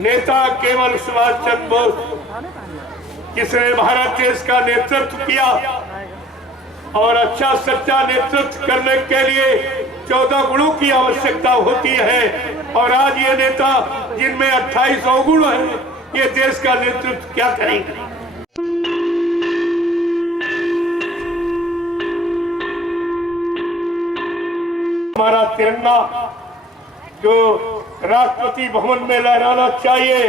नेता केवल सुभाष चंद्र बोस जिसने भारत देश का नेतृत्व किया और अच्छा सच्चा नेतृत्व करने के लिए 14 गुणों की आवश्यकता होती है। और आज ये नेता जिनमें 28 अवगुण है, ये देश का नेतृत्व क्या करेंगे। हमारा तिरंगा जो राष्ट्रपति भवन में लहराना चाहिए,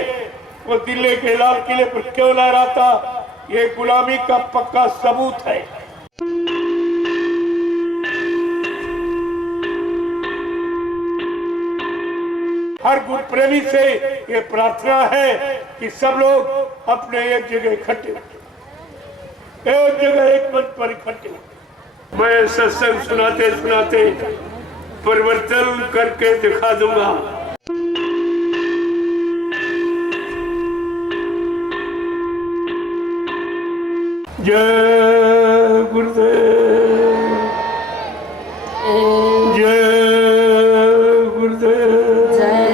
वो दिल्ली के लाल किले पर क्यों लहराता, ये गुलामी का पक्का सबूत है। हर गुरु प्रेमी से ये प्रार्थना है कि सब लोग अपने एक जगह इकट्ठे, एक जगह एक मंच पर इकट्ठे। मैं सत्संग सुनाते सुनाते परिवर्तन करके दिखा दूंगा। जय गुरुदेव, जय गुरुदेव, जय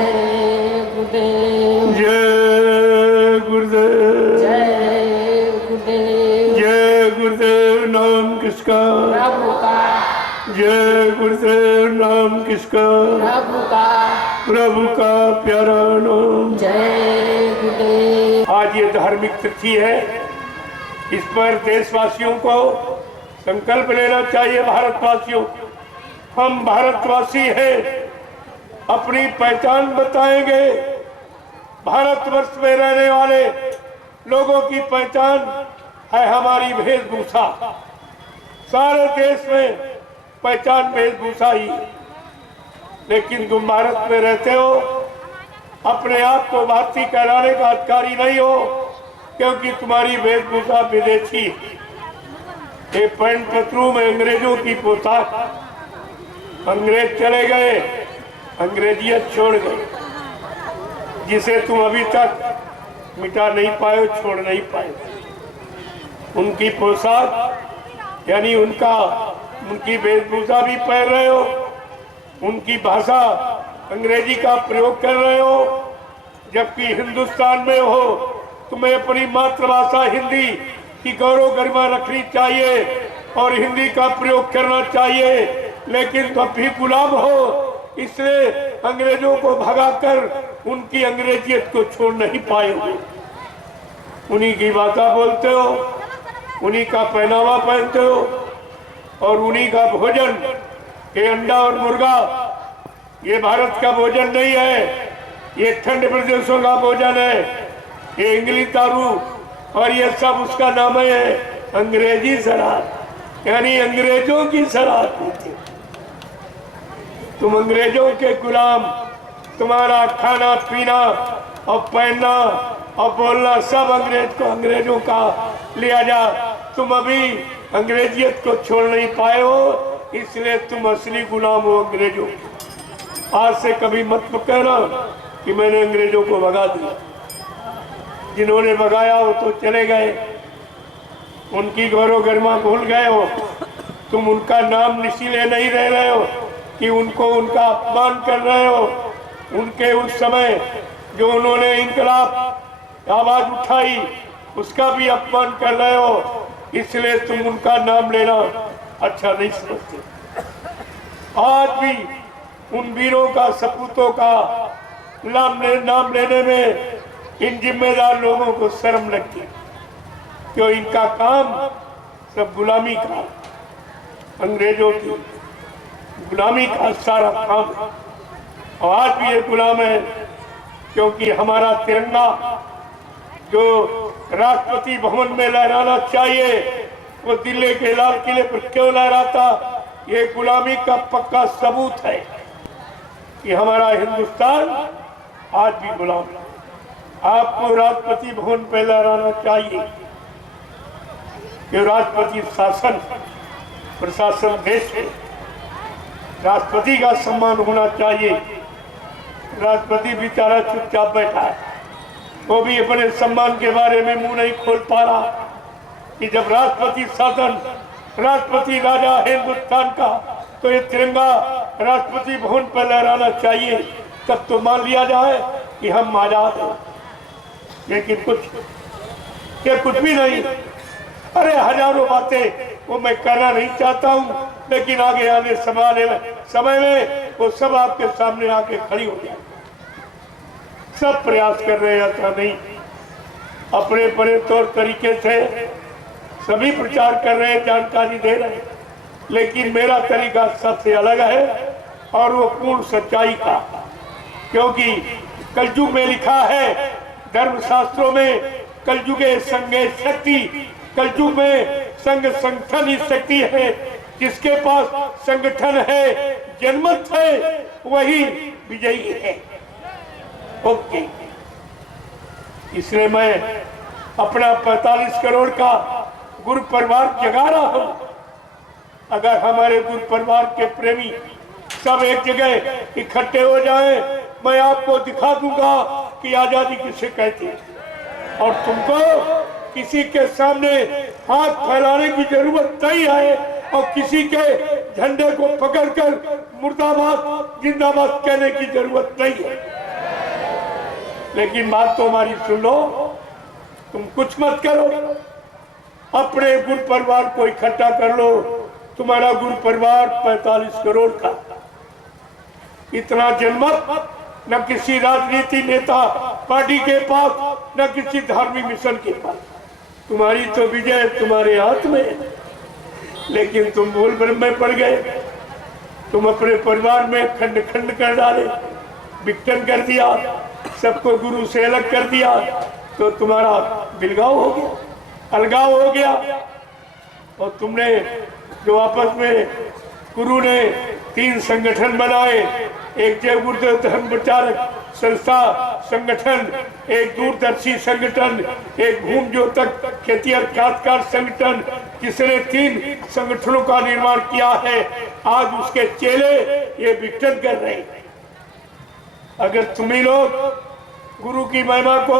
गुरुदेव, जय गुरुदेव, जय गुरुदेव, जय गुरुदेव। नाम किसका? प्रभु का। जय गुरुदेव। नाम किसका? प्रभु का। प्रभु का प्यारा नाम। जय गुरुदेव। आज ये धार्मिक तिथि है, इस पर देशवासियों को संकल्प लेना चाहिए। भारतवासियों, हम भारतवासी हैं, अपनी पहचान बताएंगे। भारतवर्ष में रहने वाले लोगों की पहचान है हमारी वेशभूषा। सारे देश में पहचान वेशभूषा ही, लेकिन तुम भारत में रहते हो, अपने आप को भारतीय कहलाने का अधिकारी नहीं हो, क्योंकि तुम्हारी वेशभूषा विदेशी। ये पैंट पतलू में अंग्रेजों की पोशाक, अंग्रेज चले गए, अंग्रेजियत छोड़ गए, जिसे तुम अभी तक मिटा नहीं पाए, छोड़ नहीं पाए। उनकी पोशाक यानी उनकी वेशभूषा भी पहन रहे हो, उनकी भाषा अंग्रेजी का प्रयोग कर रहे हो, जबकि हिंदुस्तान में हो तुम्हें अपनी मातृभाषा हिंदी की गौरव गरिमा रखनी चाहिए और हिंदी का प्रयोग करना चाहिए। लेकिन तुम भी गुलाम हो, इसलिए अंग्रेजों को भगाकर उनकी अंग्रेजियत को छोड़ नहीं पाए हो। उन्हीं की भाषा बोलते हो, उन्हीं का पहनावा पहनते हो और उन्हीं का भोजन, ये अंडा और मुर्गा, ये भारत का भोजन नहीं है, ये ठंड प्रदेशों का भोजन है। ये इंग्लिश दारू और ये सब उसका नाम है अंग्रेजी शराब, यानी अंग्रेजों की शराब पीते। तुम अंग्रेजों के गुलाम, तुम्हारा खाना पीना और पहनना और बोलना सब अंग्रेजों का लिया जा। तुम अभी अंग्रेजियत को छोड़ नहीं पाए हो, इसलिए तुम असली गुलाम हो अंग्रेजों। आज से कभी मत कहना कि मैंने अंग्रेजों को भगा दिया। जिन्होंने भगाया हो तो चले गए, उनकी गौरव गरिमा भूल गए हो। तुम उनका नाम इसीलिए नहीं ले रहे हो कि उनका अपमान कर रहे हो। उनके उस समय जो उन्होंने इंकलाब आवाज उठाई, उसका भी अपमान कर रहे हो, इसलिए तुम उनका नाम लेना अच्छा नहीं समझते। आज भी उन वीरों का, सपूतों का नाम लेने में इन जिम्मेदार लोगों को शर्म लगती, क्यों इनका काम सब गुलामी का, अंग्रेजों की गुलामी का सारा काम है। और आज भी ये गुलाम है, क्योंकि हमारा तिरंगा जो राष्ट्रपति भवन में लहराना चाहिए, वो दिल्ली के लाल किले पर क्यों लहराता, ये गुलामी का पक्का सबूत है कि हमारा हिंदुस्तान आज भी गुलाम है। आपको राष्ट्रपति भवन पे लहराना चाहिए कि राष्ट्रपति शासन, प्रशासन देश में राष्ट्रपति का सम्मान होना चाहिए। राष्ट्रपति बेचारा चुपचाप बैठा है, वो भी अपने सम्मान के बारे में मुंह नहीं खोल पा रहा कि जब राष्ट्रपति शासन, राष्ट्रपति राजा हिंदुस्तान का, तो ये तिरंगा राष्ट्रपति भवन पर लहराना चाहिए, तब तो मान लिया जाए कि हम आजाद हैं, लेकिन कुछ भी नहीं। अरे हजारों बातें वो मैं करना नहीं चाहता हूँ, लेकिन आगे आने समय में वो सब आपके सामने आके खड़ी हो जाए। सब प्रयास कर रहे हैं, ऐसा नहीं, अपने अपने तौर तरीके से सभी प्रचार कर रहे हैं, जानकारी दे रहे हैं, लेकिन मेरा तरीका सबसे अलग है और वो पूर्ण सच्चाई का। क्योंकि कलयुग में लिखा है धर्मशास्त्रों में, कलयुगे संगे शक्ति, कलयुग में संग संगठन ही शक्ति है। जिसके पास संगठन है, जनमत है, वही विजयी है। ओके, इसलिए मैं अपना 45 करोड़ का गुरु परिवार जगा रहा हूं। अगर हमारे गुरु परिवार के प्रेमी सब एक जगह इकट्ठे हो जाएं, मैं आपको दिखा दूंगा कि आजादी किसे कहती है। और तुमको किसी के सामने हाथ फैलाने की जरूरत नहीं है और किसी के झंडे को पकड़कर मुर्दाबाद जिंदाबाद कहने की जरूरत नहीं है। लेकिन बात तो हमारी सुन लो, तुम कुछ मत करो, अपने गुरु परिवार को इकट्ठा कर लो। तुम्हारा गुरु परिवार 45 करोड़ का, इतना जनमत न किसी राजनीति नेता पार्टी के पास, न किसी धार्मिक मिशन के पास। तुम्हारी तो विजय तुम्हारे हाथ में है, लेकिन तुम भूल भ्रम में पड़ गए। तुम अपने परिवार में खंड खंड कर डाले, विघटन कर दिया, सबको गुरु से अलग कर दिया, तो तुम्हारा बिलगाव हो गया, अलगाव हो गया। और तुमने जो आपस में गुरु ने 3 संगठन बनाए, एक जय गुरुदेव धर्म प्रचारक संस्था संगठन, एक दूरदर्शी संगठन, एक भूमि ज्योतक खेतिहर काश्तकार संगठन, जिसने 3 संगठनों का निर्माण किया है। आज उसके चेले ये विघटन कर रहे हैं। अगर तुम्ही लोग गुरु की महिमा को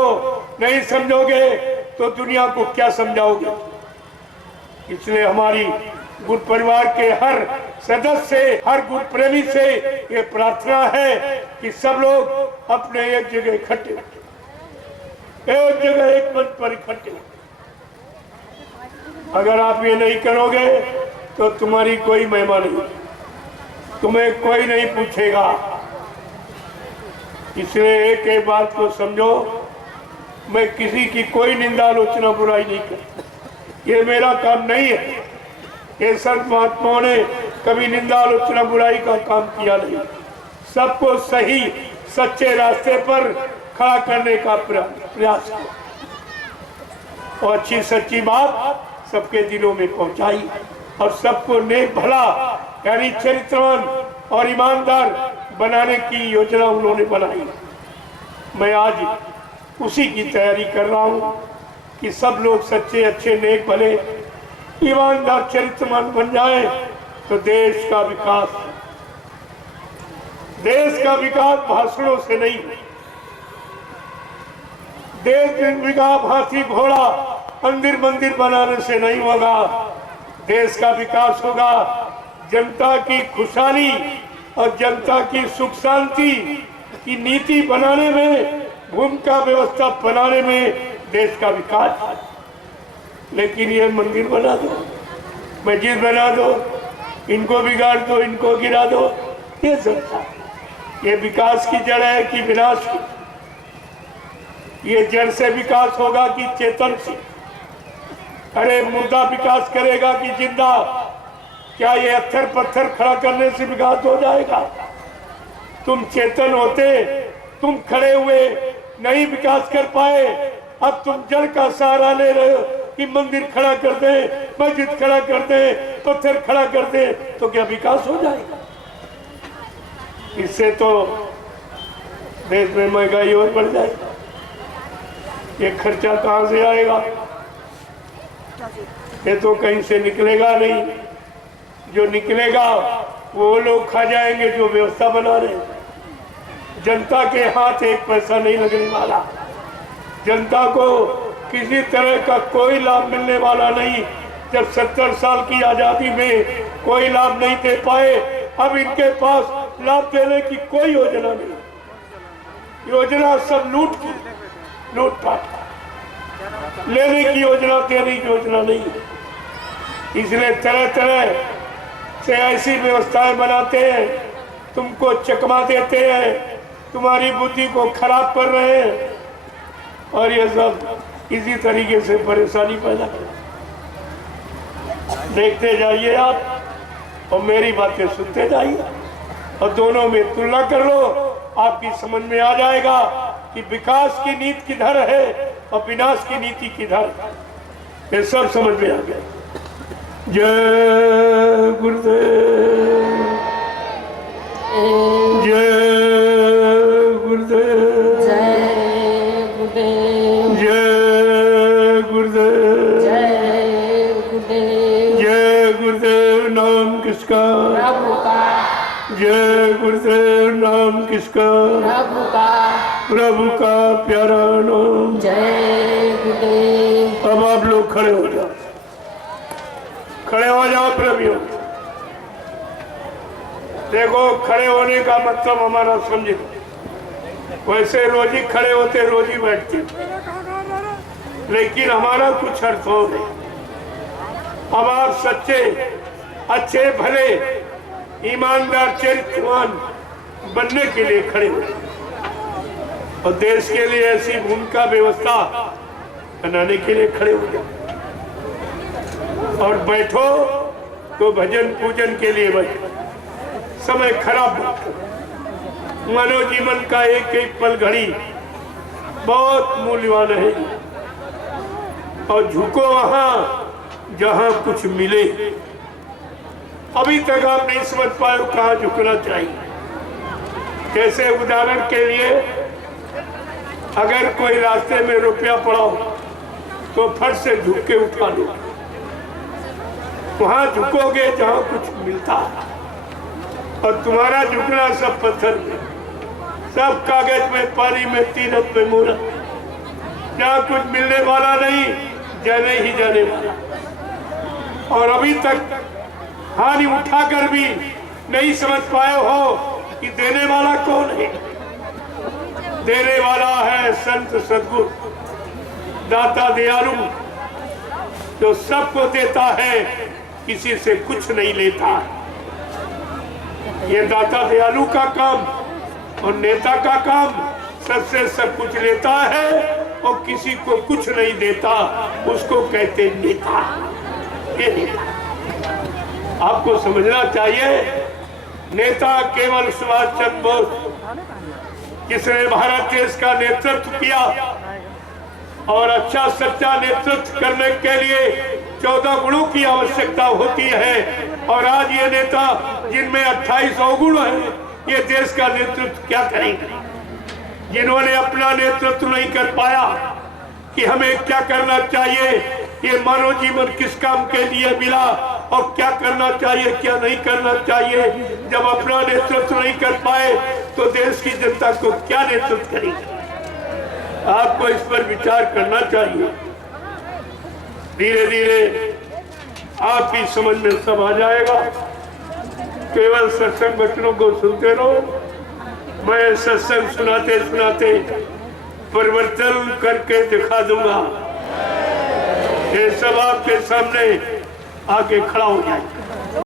नहीं समझोगे तो दुनिया को क्या समझाओगे। इसलिए हमारी गुरु परिवार के हर सदस्य, हर गुरु प्रेमी से ये प्रार्थना है कि सब लोग अपने एक जगह इकट्ठे, एक जगह एक मंच पर इकट्ठे। अगर आप ये नहीं करोगे तो तुम्हारी कोई महिमा नहीं, तुम्हें कोई नहीं पूछेगा। इसलिए एक बात को समझो, मैं किसी की कोई निंदा आलोचना बुराई नहीं करता, ये मेरा काम नहीं है। ये संत महात्माओं ने कभी निंदा आलोचना बुराई का काम किया नहीं, सबको सही सच्चे रास्ते पर खड़ा करने का प्रयास किया और अच्छी सच्ची बात सबके दिलों में पहुंचाई और सबको नेक भला यानी चरित्रवान और ईमानदार बनाने की योजना उन्होंने बनाई। मैं आज उसी की तैयारी कर रहा हूं कि सब लोग सच्चे अच्छे नेक भले ईमानदार चरित्रवान बन जाए तो देश का विकास भाषणों से नहीं, देश विकास हाथी घोड़ा मंदिर मंदिर बनाने से नहीं होगा। देश का विकास होगा जनता की खुशहाली और जनता की सुख शांति की नीति बनाने में, भूमिका व्यवस्था बनाने में देश का विकास। लेकिन ये मंदिर बना दो, मस्जिद बना दो, इनको बिगाड़ दो, इनको गिरा दो, ये सब ये विकास की जड़ है कि विनाश की। ये जड़ से विकास होगा कि चेतन से? अरे मुर्दा विकास करेगा कि जिंदा? क्या ये अत्थर पत्थर खड़ा करने से विकास हो जाएगा? तुम चेतन होते, तुम खड़े हुए नहीं विकास कर पाए, अब तुम जड़ का सहारा ले रहे हो कि मंदिर खड़ा कर दे, मस्जिद खड़ा कर दे, पत्थर खड़ा कर दे, तो क्या विकास हो जाएगा? इससे तो देश में महंगाई और बढ़ जाएगी। ये खर्चा कहाँ से आएगा? ये तो कहीं से निकलेगा नहीं। जो निकलेगा वो लोग खा जाएंगे जो व्यवस्था बना रहे हैं। जनता के हाथ एक पैसा नहीं लगने वाला, जनता को किसी तरह का कोई लाभ मिलने वाला नहीं। जब 70 साल की आजादी में कोई लाभ नहीं दे पाए, अब इनके पास लाभ देने की कोई योजना नहीं। योजना सब लूटपाट, लेने की योजना, देने की योजना नहीं। इसलिए तरह तरह से ऐसी व्यवस्थाएं बनाते हैं, तुमको चकमा देते हैं, तुम्हारी बुद्धि को खराब कर रहे हैं, और ये सब इसी तरीके से परेशानी पैदा कर। देखते जाइए आप और मेरी बातें सुनते जाइए, और दोनों में तुलना कर लो, आपकी समझ में आ जाएगा कि विकास की नीति किधर है और विनाश की नीति किधर, ये सब समझ में आ गया। जय गुरुदेव, जय गुरुदेव, जय गुरुदेव, जय गुरुदेव, जय गुरुदेव, जय गुरुदेव। नाम किसका? प्रभु का, जय गुरुदेव। नाम किसका? प्रभु का, प्रभु का प्यारा नाम। जय गुरुदेव। अब आप लोग खड़े हो जाओ, खड़े हो जाओ प्रभु। देखो, खड़े होने का मतलब हमारा समझे, वैसे रोज ही खड़े होते, रोज ही बैठते, लेकिन हमारा कुछ अर्थ हो नहीं। अब आप सच्चे, अच्छे, भले, ईमानदार, चरित्रवान बनने के लिए खड़े हो, और देश के लिए ऐसी भूमिका व्यवस्था बनाने के लिए खड़े हो जाओ। और बैठो तो भजन पूजन के लिए बैठो, समय खराब मत करो। मानव जीवन का एक एक पल घड़ी बहुत मूल्यवान है, और झुको वहां जहां कुछ मिले। अभी तक आप नहीं समझ पाए कहां झुकना चाहिए। जैसे उदाहरण के लिए, अगर कोई रास्ते में रुपया पड़ा हो तो फट से झुक के उठा लो, वहां झुकोगे जहां कुछ मिलता है। और तुम्हारा झुकना सब पत्थर में, सब कागज में, पानी में, तीरथ में, मूरत, जहां कुछ मिलने वाला नहीं, जाने ही जाने वाला। और अभी तक हानि उठाकर भी नहीं समझ पाए हो कि देने वाला कौन है। देने वाला है संत सद्गुरु, दाता दयालु, जो सबको देता है, किसी से कुछ नहीं लेता। ये दाता दयालु का काम और नेता का काम सबसे सब कुछ लेता है और किसी को कुछ नहीं देता, उसको कहते नेता। ये नेता आपको समझना चाहिए। नेता केवल सुभाष चंद्र बोस, जिसने भारत देश का नेतृत्व किया, और अच्छा सच्चा नेतृत्व करने के लिए 14 गुणों की आवश्यकता होती है। और आज ये नेता जिनमें 28 अवगुण है, ये देश का नेतृत्व क्या करेंगे? जिन्होंने अपना नेतृत्व नहीं कर पाया कि हमें क्या करना चाहिए, ये मानव जीवन किस काम के लिए मिला और क्या करना चाहिए, क्या नहीं करना चाहिए, जब अपना नेतृत्व नहीं कर पाए तो देश की जनता को क्या नेतृत्व करेंगे? आपको इस पर विचार करना चाहिए। धीरे धीरे आपकी समझ में सब आ जाएगा। केवल सत्संग वचनों को सुनते रहो। मैं सत्संग सुनाते सुनाते परिवर्तन करके दिखा दूंगा। ये सब आपके सामने आके खड़ा हो जाए।